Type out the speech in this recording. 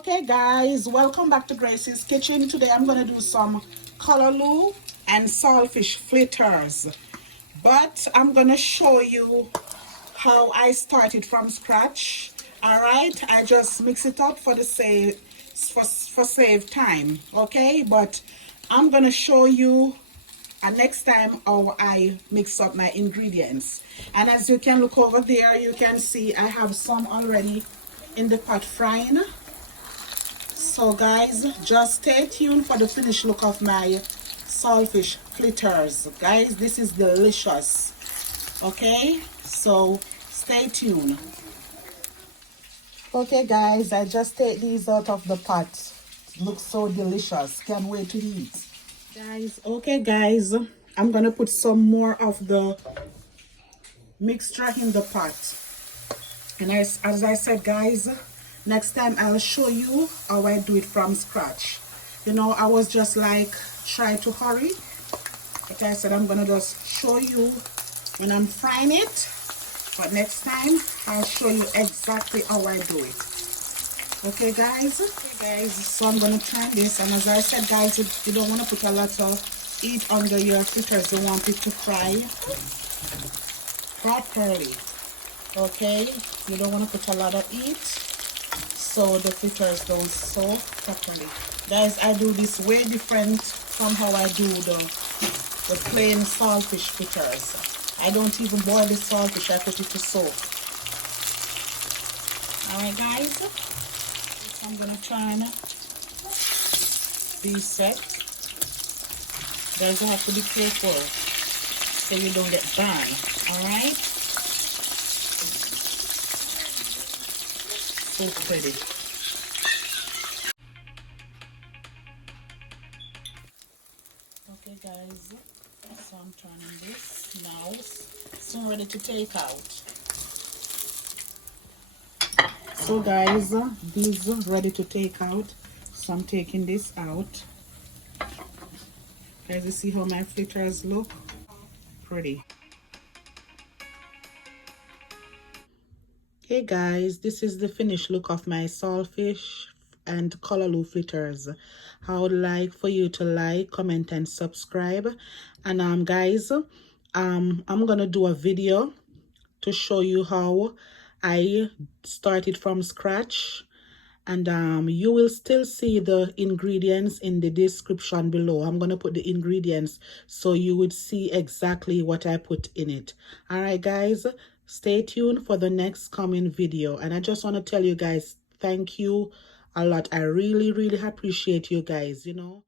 Okay guys, welcome back to Gracie's Kitchen. Today I'm going to do some callaloo and saltfish fritters, but I'm going to show you how I started from scratch. Alright, I just mix it up for the save time, okay? But I'm going to show you next time how I mix up my ingredients. And as you can look over there, you can see I have some already in the pot frying. So guys, just stay tuned for the finished look of my saltfish fritters. Guys, this is delicious. Okay, so stay tuned. Okay guys, I just take these out of the pot. Looks so delicious. Can't wait to eat. Guys, okay guys, I'm gonna put some more of the mixture in the pot. And as I said guys, next time I'll show you how I do it from scratch. You know, I was just like trying to hurry, but I said I'm gonna just show you when I'm frying it. But next time I'll show you exactly how I do it. Okay guys? Okay guys, so I'm gonna turn this, and as I said guys, you don't want to put a lot of heat under your fritters. You want it to fry properly. Okay, you don't want to put a lot of heat so the fritters don't soak properly. Guys, I do this way different from how I do the plain saltfish fritters. I don't even boil the saltfish, I put it to soak. Alright guys, so I'm gonna turn these set. Guys, you have to be careful so you don't get burned. Alright, so pretty. Okay guys, so I'm turning this now. It's ready to take out. So guys, these are ready to take out. So I'm taking this out. Guys, you see how my fritters look? Pretty. Hey guys, this is the finished look of my saltfish and callaloo fritters. I would like for you to like, comment and subscribe. And guys, I'm gonna do a video to show you how I started from scratch, and you will still see the ingredients in the description below. I'm gonna put the ingredients so you would see exactly what I put in it. All right guys, stay tuned for the next coming video. And I just want to tell you guys, thank you a lot. I really appreciate you guys, you know.